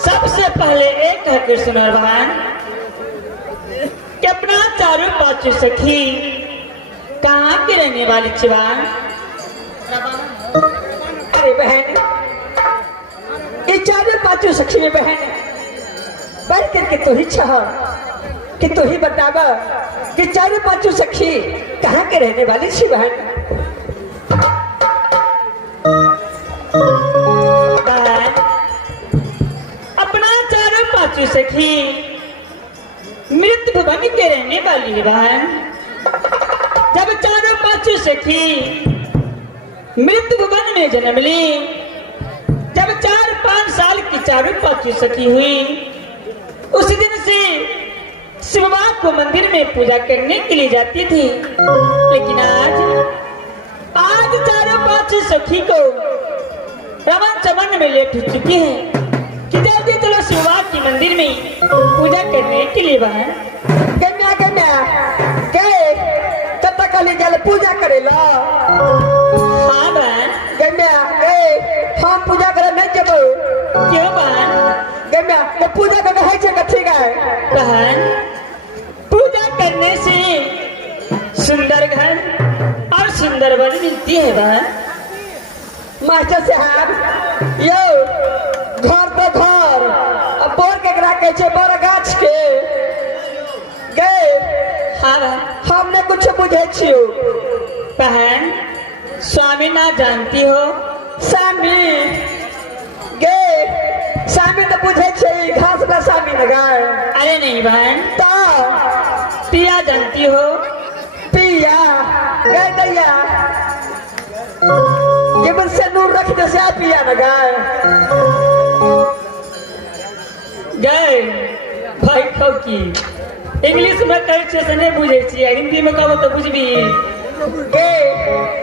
सबसे पहले एक है कृष्ण भगवान कि अपना चारों पांचों सखी कहाँ की रहने वाली चिवान। अरे बहन, ये चारों पांचों सखी में बहन बढ़ करके तो ही चाह कि तो ही बतावा कि चारों पांचों सखी कहाँ के रहने वाली थी बहन। अपना चारों पांचों सखी मृत भुवन के रहने वाली है बहन। जब चारों पांचों सखी मृत भुवन में जन्म ली, जब 4-5 साल की चारों पांचों सखी हुई, उस दिन से शिवबा को मंदिर में पूजा करने के लिए जाती थी। लेकिन आज चारों पांचों सखी को रमन चमन में लेट हो चुकी है कि जल्दी चलो शिवबा की मंदिर में पूजा करने के लिए बहन। कन्या कन्या के तब तक कल जल पूजा करेला। हाँ बहन। कन्या के हम पूजा करे नहीं जब क्यों बहन? कन्या वो पूजा करके है छे कथी गए बहन, पूजा करने से सुंदर घर और सुंदर वन मिलती है बहन। मास्टर साहब यो घर तो घर अब बोर के रखे छे बड़ गाछ के गए। हाँ बहन। हमने कुछ बुझे छियो बहन, स्वामी ना जानती हो? स्वामी गे स्वामी तो बुझे छे घास ना स्वामी लगाए। अरे नहीं बहन, तो पिया जानती हो? पिया गए दैया ये बस से नूर रख दे से पिया लगाए गए भाई कब की इंग्लिश में कहे छे से नहीं बुझे छी, हिंदी में कहो तो बुझबी। गे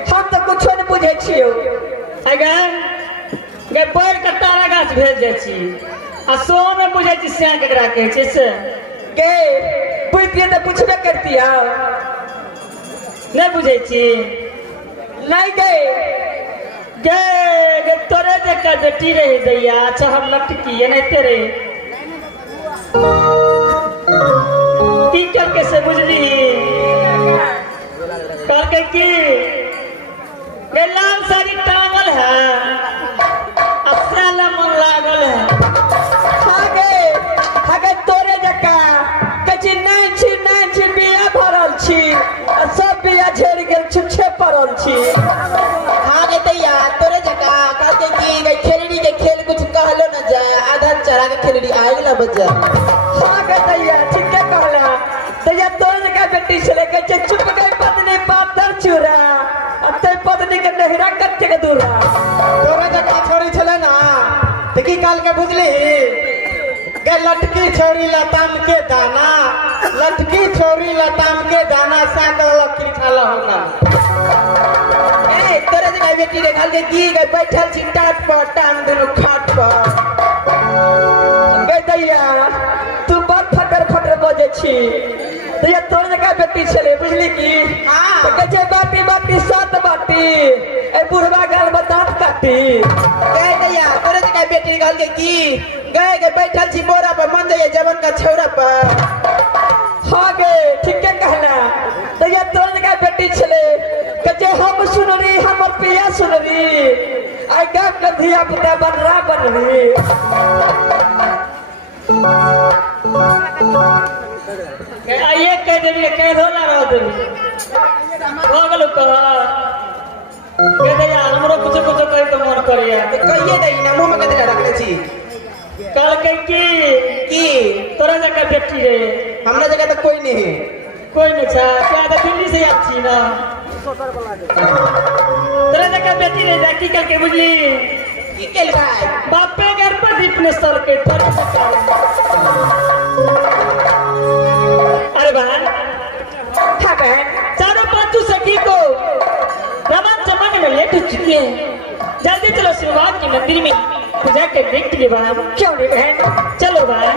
हम तो कुछ नहीं बुझे छियो। अगर गे पैर के तारा गाछ भेज दे छी आ सो में बुझे छी से केकरा कहे छे से गे पूछिए तो पूछबे करती है नहीं बुझे छी। नहीं गए गे गे तोरे जका बेटी रहे दैया। अच्छा हम लटकी है नहीं तेरे की करके से बुझली कह के की गे लाल साड़ी टांगल है अपना मन लागल है। आगे तोरे जका कची नहीं छी बिया भरल छी सब बिया झड़ गेल छुछे पड़ल छी। हाँ गे दैया तोरे जका कहते कि गे खेलड़ी के खेल कुछ कहलो न जा, आधा चरा के खेलड़ी आइला बजा। हाँ गे दैया ठीक है कहला दैया तोरे जका बेटी छले के चुप गई पत्नी पातर चूरा अब ते पत्नी के नहिरा कत्ते के दूरा। तोरे जका छोरी छले ना त की काल के बुझली लटकी छोरी लताम के दाना, लटकी छोरी लताम के दाना सागर लकड़ी खाला होना। ए तोरे जगह बेटी रे खाल के की गई बैठल छी टाट पर टांग दुनु खाट पर। बे दैया तू बात फटर फटर बजे छी। दैया तोर जगह बेटी छले बुझली की? हाँ। तो कहे बाटी बाटी सात बाटी ए बुढ़वा गाल बतात काटी। कह दैया तोरे जगह बेटी रे खाल के की गए के बैठल छी बोरा पर मन जाइए जवन का छौरा पर। हाँ गे ठीक है कहला। दैया तोर जगह बेटी छले कहे हम सुनरी हमर पिया सुनरी आई गाँव का धिया पुता बनरा बनरी। आइए कह देवी कह दो ना रह देवी हो गलो कहा कह दे यार हमरो कुछ कुछ कह तो मन करिया तो कहिए दई ना मुंह में कदे रखले छी कल के की तोरा जगह बेटी रे हमरा जगह तो कोई नहीं है। कोई नहीं था क्या तो दिल्ली से याद थी ना तोरा जगह बेटी रे जाकी करके बुझली की केल भाई बापे घर पर दीपने सर के तोरा अरे बहन हाँ बहन चारों पांचों सखी को रमन चमन में लेट चुकी है। जल्दी चलो शुरुआत के मंदिर में पूजा के देख लिए बहन। क्यों नहीं बहन? चलो बहन।